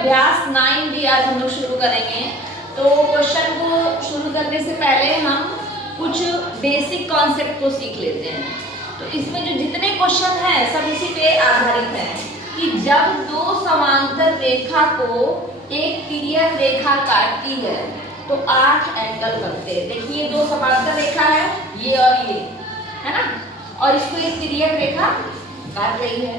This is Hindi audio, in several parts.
अभ्यास 9 भी आज हम लोग शुरू करेंगे। तो क्वेश्चन को शुरू करने से पहले हम कुछ बेसिक कॉन्सेप्ट को सीख लेते हैं। तो इसमें जो जितने क्वेश्चन हैं सब इसी पे आधारित हैं कि जब दो समांतर रेखा को एक तिर्यक रेखा काटती है तो 8 एंगल बनते हैं। देखिए दो समांतर रेखा है, ये और ये, है ना, और इसको एक तिर्यक रेखा काट रही है।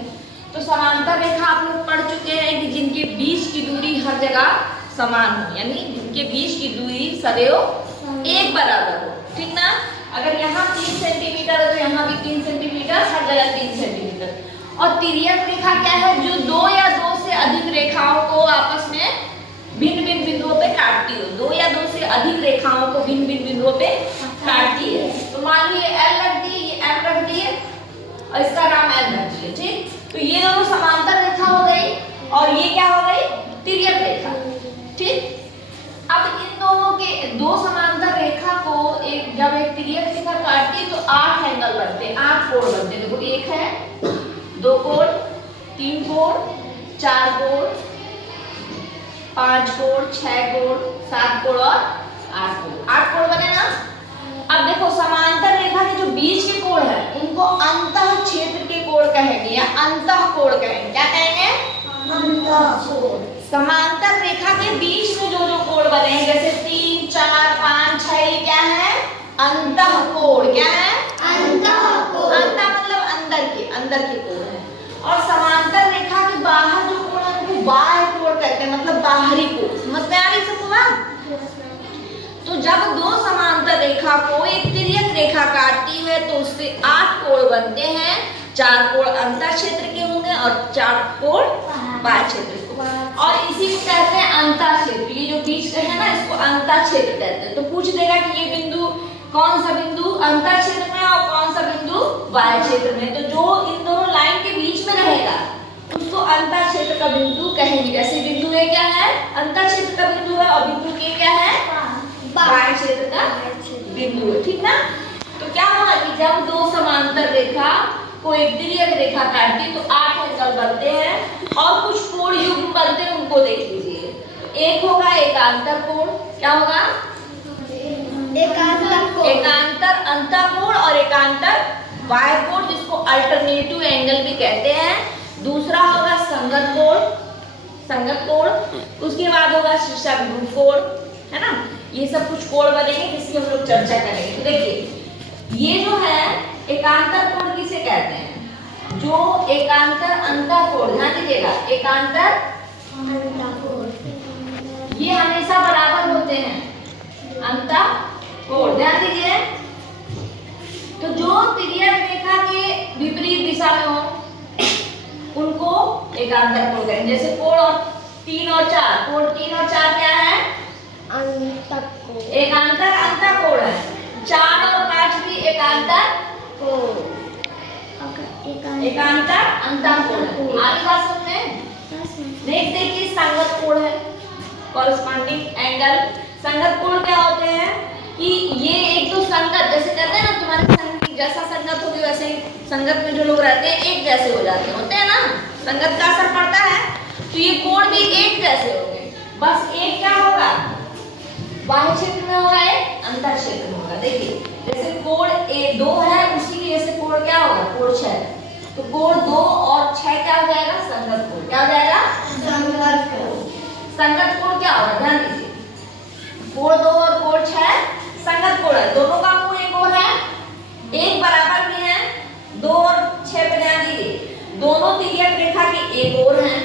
तो समांतर रेखा आप लोग पढ़ चुके हैं कि जिनके बीच की दूरी हर जगह समान हो, यानी जिनके बीच की दूरी सदैव एक बराबर हो, ठीक ना। अगर यहाँ 3 सेंटीमीटर है तो यहाँ भी 3 सेंटीमीटर, हर जगह 3 सेंटीमीटर। और तिर्यक रेखा क्या है? जो 2 या 2 से अधिक रेखाओं को आपस में भिन्न भिन्न बिंदुओं पे काटती हो, 2 या 2 से अधिक रेखाओं को भिन्न भिन्न बिंदुओं पे काटती है। तो मान लीजिए L रख दी, ये M रख दी और इसका नाम L रख दिया, ठीक। तो ये दोनों समांतर रेखा हो गई और ये क्या हो गई? तिर्यक रेखा, ठीक। अब इन दोनों के दो समांतर रेखा को जब एक तिर्यक रेखा काटती तो 8 एंगल बनते हैं, 8 कोण बनते हैं। देखो, एक है, 2 कोण, 3 कोण, 4 कोण, 5 कोण, 6 कोण, 7 कोण और 8 कोण। 8 कोण बने ना। अब देखो, समांतर रेखा के जो बीच के कोण है उनको अंतः क्षेत्र के कोण कहेंगे या अंतः कोण कहेंगे। क्या कहेंगे? अंतः कोण। समांतर रेखा के बीच में जो जो कोण बने हैं, जैसे 3, 4, 5, 6, ये क्या है? अंतः कोण। क्या है? अंतः कोण। अंतः मतलब अंदर के कोण है। और समांतर रेखा के बाहर जो कोण है उनको बाह्य कोण कहते हैं, मतलब बाहरी कोण। समझ में आ रही सबको बात? तो जब दो समांतर रेखा को एक तिर्यक रेखा काटती है तो उससे 8 कोण बनते हैं। 4 कोण अंतः क्षेत्र के होंगे और 4 कोण बाह्य क्षेत्र के। और इसी को कहते हैं अंतः क्षेत्र। ये जो बीच का है ना, इसको अंतः क्षेत्र कहते हैं। तो पूछ देगा कि ये बिंदु, कौन सा बिंदु अंतः क्षेत्र में और कौन सा बिंदु बाह्य क्षेत्र में। तो जो इन दोनों लाइन के बीच में रहेगा उसको अंतः क्षेत्र का बिंदु कहेंगे। जैसे बिंदु ए क्या है? अंतः क्षेत्र का बिंदु है और बिंदु के क्या है? बाह्य क्षेत्र का बिंदु है, ठीक ना। तो क्या हुआ कि जब दो समांतर रेखा को एक तिर्यक रेखा काटती तो 8 एंगल बनते हैं और कुछ कोण युग्म बनते हैं, उनको देख लीजिए। तो एक होगा एकांतर कोण। क्या होगा? एकांतर कोण। एकांतर अंतःकोण और एकांतर बाह्य कोण, जिसको अल्टरनेटिव एंगल भी कहते हैं। दूसरा होगा संगत कोण, संगत कोण। उसके बाद होगा शीर्षाभिमुख कोण, है ना। ये सब कुछ कोण बनेंगे जिसकी हम लोग चर्चा करेंगे। तो देखिए, ये जो है एकांतर कोण किसे कहते हैं? जो एकांतर अंतःकोण, ध्यान दीजिएगा, एकांतर अंतःकोण ये हमेशा बराबर होते हैं। अंतःकोण, ध्यान दीजिए। तो जो तिर्यक रेखा के विपरीत दिशा में हो उनको एकांतर कोण कहेंगे। जैसे कोण और 3 और 4, कोण 3 और 4 क्या है? अंतःकोण। एकांतर अंतःकोण है। 4 और 5 भी एकांतर कोण, एकांतर अंतःकोण है। आगे बात सुनते हैं। नेक्स्ट देखिए, संगत कोण है, कॉरस्पॉन्डिंग एंगल। संगत कोण क्या होते हैं कि ये एक तो संगत, जैसे कहते हैं ना, तुम्हारे संगत जैसा संगत होगी वैसे ही संगत में जो लोग रहते हैं एक जैसे हो जाते होते हैं ना, संगत का असर पड़ता है। तो ये कोण भी एक जैसे होंगे, बस एक क्या होगा? बाह्य क्षेत्र में होगा, एक अंतः क्षेत्र में होगा। देखिए, जैसे कोण A2 है, उसी की जैसे कोण क्या होगा? कोण 6। तो कोण 2 और 6 क्या हो जाएगा? संगत कोण। क्या हो जाएगा? संगत कोण। संगत कोण क्या होगा? ध्यान दीजिए, कोण 2 और कोण 6 संगत कोण है। दोनों का मुंह एक और है, एक बराबर भी है। 2 और 6 पे ध्यान दीजिए, दोनों तिर्यक रेखा के एक और हैं,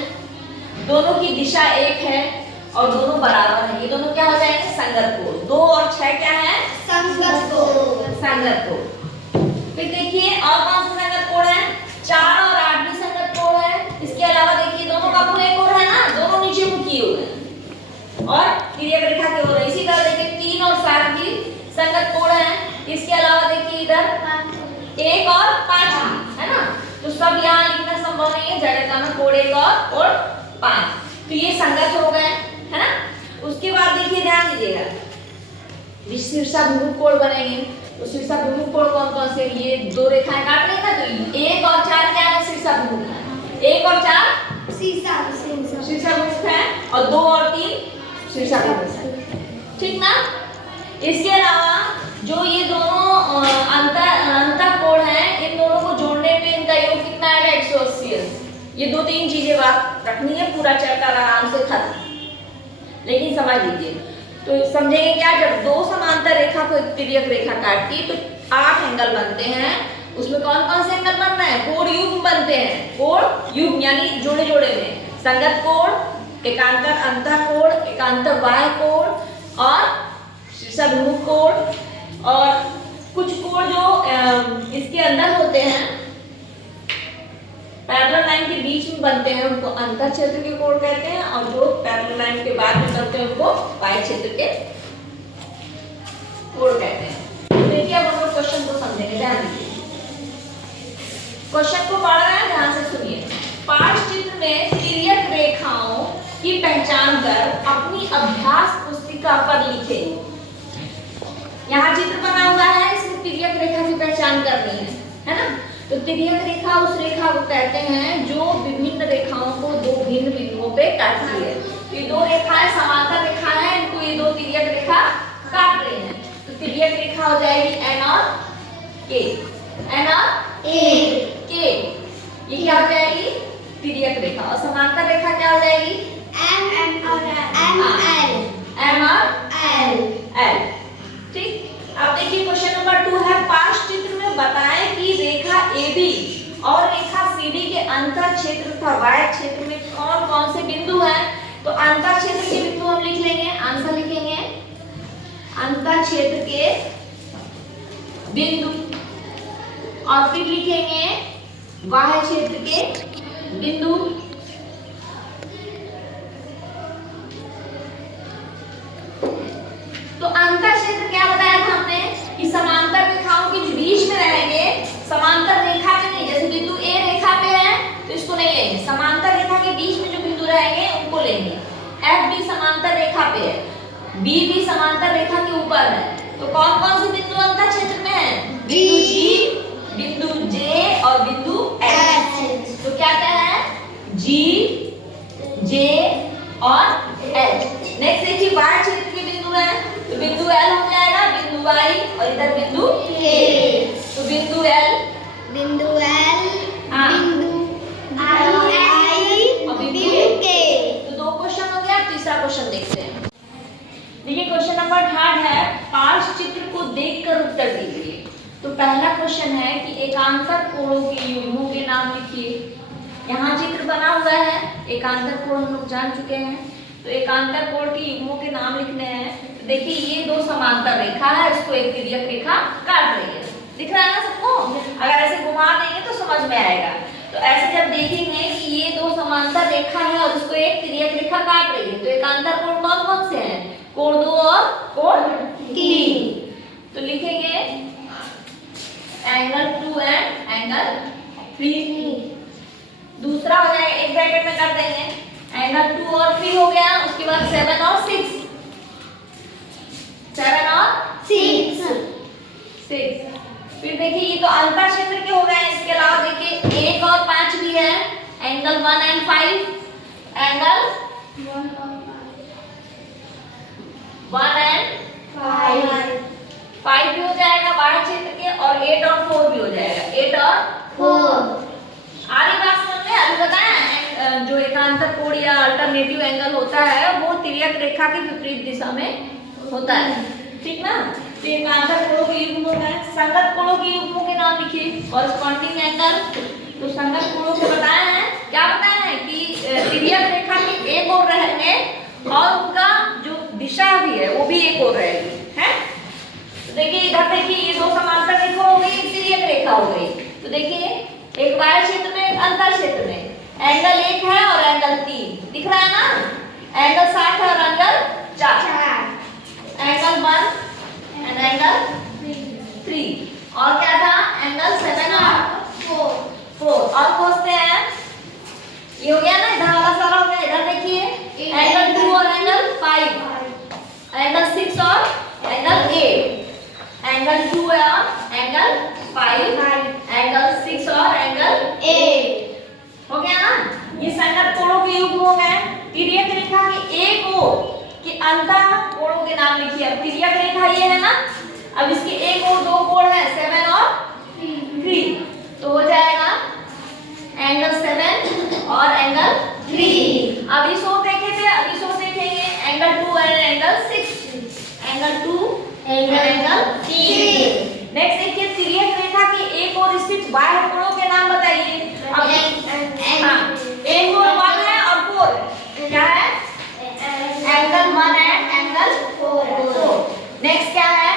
दोनों की दिशा एक है और दोनों बराबर हैं। ये दोनों क्या हो जाएंगे? संगत कोण। 2 और 6 क्या है? संगत कोण। संगत कोण। फिर देखिए और कौन सा संगत कोण है? 4 और 8 भी संगत कोण है। इसके अलावा देखिए, दोनों का मुंह एक और है ना, दोनों नीचे मुंह किए हुए हैं और तिर्यक रेखा के ओर। इसी तरह देखिए 3 और 7 भी संगत कोण है। इसके अलावा देखिए इधर 1 और 5 भी, है ना। तो सब यहाँ लिखना संभव नहीं है, जगह का कोण 1 और 5। तो ये संगत हो गए, है ना। उसके बाद देखिए, ध्यान दीजिएगा, शीर्षाभिमुख कोण बनेंगे। तो शीर्षाभिमुख कोण कौन कौन से? ये दो रेखाएं काट रही है ना, तो 1 और 4 क्या है? शीर्षाभिमुख है। 1 और 4 शीर्षाभिमुख है और 2 और 3 शीर्षक है, ठीक ना। इसके अलावा जो ये दोनों अंतः कोण है, इन दोनों को जोड़ने पे इनका योग कितना आएगा 180। ये 2-3 चीजें बात रखनी है, पूरा चैप्टर आराम से खत्म, लेकिन समझ लीजिए। तो समझेंगे क्या, जब 2 समांतर रेखा को एक तिर्यक रेखा काटती है तो 8 एंगल बनते हैं। उसमें कौन कौन से एंगल बन रहे हैं, कोण युग्म बनते हैं, कोण युग्म यानी जोड़े जोड़े में, संगत कोण, एकांतर अंतः कोण, एकांतर बाह्य कोण और शीर्षाभिमुख कोण, और कुछ कोण जो इसके अंदर होते हैं, पैरेलल लाइन के बीच में बनते हैं, उनको अंतः क्षेत्र के कोण कहते हैं, और जो पैरेलल लाइन के बाद में बनते हैं उनको बाह्य क्षेत्र के कोण कहते हैं। देखिए अब हम लोग क्वेश्चन को समझेंगे, ध्यान दीजिए। क्वेश्चन को पढ़ रहे हैं, ध्यान से सुनिए। पार्श्व चित्र में तिर्यक रेखाओं की पहचान कर अपनी अभ्यास पुस्तिका पर लिखें। यहाँ चित्र बना हुआ है, इसमें तिर्यक रेखा की पहचान करनी है ना। तो तिर्यक रेखा उस रेखा को कहते हैं जो विभिन्न रेखाओं को 2 भिन्न बिंदुओं पे काटती है। ये 2 रेखाएं समांतर रेखा है, इनको ये 2 तिर्यक रेखा काट रही हैं। तो तिर्यक रेखा हो जाएगी N और K, N और K, ये क्या हो जाएगी तिर्यक रेखा। और समांतर रेखा क्या हो जाएगी M और L। ठीक। अब देखिए क्वेश्चन नंबर 2 है, पार्श्व चित्र में बताएं कि रेखा AB और रेखा CD के अंतर क्षेत्र तथा बाह्य क्षेत्र में कौन कौन से बिंदु हैं। तो अंतर क्षेत्र के बिंदु हम लिख लेंगे, आंसर लिखेंगे अंतर क्षेत्र के बिंदु, और फिर लिखेंगे बाह्य क्षेत्र के बिंदु। तो अंतर क्षेत्र क्या बताया था हमने कि समांतर रेखाओं के बीच में रहेंगे, समांतर रेखा पे नहीं। जैसे बिंदु A रेखा पे है तो इसको नहीं लेंगे, समांतर रेखा के बीच में जो बिंदु रहेंगे उनको लेंगे। FB समांतर रेखा पे है, BB समांतर रेखा के ऊपर है। तो कौन कौन से बिंदु अंतर क्षेत्र में है, बिंदु G, बिंदु J और बिंदु H। तो क्या है G, J और H। नेक्स्ट देखिए बाह्य क्षेत्र के बिंदु है, तो बिंदु L हो जाएगा, बिंदु Y और इधर बिंदु K। तो बिंदु L, बिंदु I और बिंदु K। तो 2 क्वेश्चन हो गया। तीसरा क्वेश्चन देखते हैं। देखिए क्वेश्चन नंबर 3 है, पार्श्व चित्र को देखकर उत्तर दीजिए। तो पहला क्वेश्चन है कि एकांतर कोणों के युग्मों के नाम लिखिए। यहाँ चित्र बना हुआ है, एकांतर कोण हम लोग जान चुके हैं। तो एकांतर कोण के युग्मों के नाम लिखने हैं। तो देखिए ये 2 समांतर रेखा है, इसको एक तिर्यक रेखा काट रही है, दिख रहा है ना सबको। अगर ऐसे घुमा देंगे तो समझ में आएगा। तो ऐसे जब देखेंगे कि ये 2 समांतर रेखा है और उसको एक तिर्यक रेखा काट रही है, तो एकांतर कोण कौन कौन से हैं, कोण 2 और कोण 3। तो लिखेंगे एंगल 2 एंड एंगल 3। दूसरा हो जाएगा, एक ब्रैकेट में कर देंगे, एंगल 2 और 3 हो गया। उसके बाद 7 और 6, 7 और 6। फिर देखिए ये तो अंतर क्षेत्र के हो गए। इसके अलावा देखिए 1 और 5 भी है, एंगल 1 एंड 5, एंगल 1 एंड 5 भी हो जाएगा बाह्य क्षेत्र के, और 8 और 4 भी हो जाएगा, 8 और 4। आगे बात समझ में अभी बताया, जो एकांतर कोण या अल्टरनेटिव एंगल होता है वो तिर्यक रेखा के विपरीत दिशा में होता है, ठीक ना। तो एकांतर कोणों के युग्म हो गए। संगत कोणों के युग्मों के नाम लिखिए, कॉरस्पॉन्डिंग एंगल। तो संगत कोणों को बताया है, क्या बताया है कि तिर्यक रेखा के एक ओर रहेंगे और उनका जो दिशा भी है वो भी एक ओर रहेगी, है। तो देखिए इधर देखिए ये 2 समांतर रेखा हो गई, एक तिर्यक रेखा हो गई। तो देखिए एक बाह्य क्षेत्र में, एक अंतर क्षेत्र में, एंगल 1 है और एंगल 3 दिख रहा है ना। एंगल 60 है और एंगल 4, एंगल 1 एंड एंगल 3। और क्या था, एंगल 7 और 4। और खोजते हैं, ये हो गया ना, इधर वाला सारा हो गया। इधर देखिए एंगल 2 और एंगल 5, एंगल 6 और एंगल 8, एंगल 2 और एंगल 5, एंगल 6 और एंगल 8 हो गया ना। ये संगत कोणों के युग्म हो गए। तिर्यक रेखा के की एक ओर के अंतः कोणों के नाम लिखिए। अब तिर्यक रेखा ये है ना, अब इसके एक और दो कोण है 7 और 3, तो हो जाएगा एंगल 7 और एंगल 3। अभी सो देखे थे, अभी सो देखेंगे angle 2 and angle 6, angle 2 angle 3। Next देखिए तिर्यक रेखा की एक और स्थित बाह्य कोणों के नाम बताइए। अब एक और 1 है और 4 है, क्या है एंगल 1 एंड एंगल 4। नेक्स्ट क्या है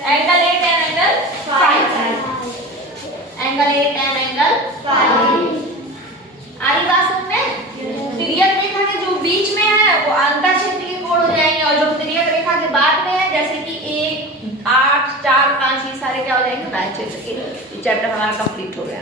angle 8 and angle 5, angle 8 and angle 5। आ रही बात समझ में? तिर्यक रेखा के जो बीच में है वो अंतःक्षेत्र के कोण हो जाएंगे, और जो तिर्यक रेखा के बाद में है जैसे कि 1, 8, 4, 5 ये सारे क्या हो जाएंगे बाह्य क्षेत्र के। चैप्टर हमारा कंप्लीट हो गया।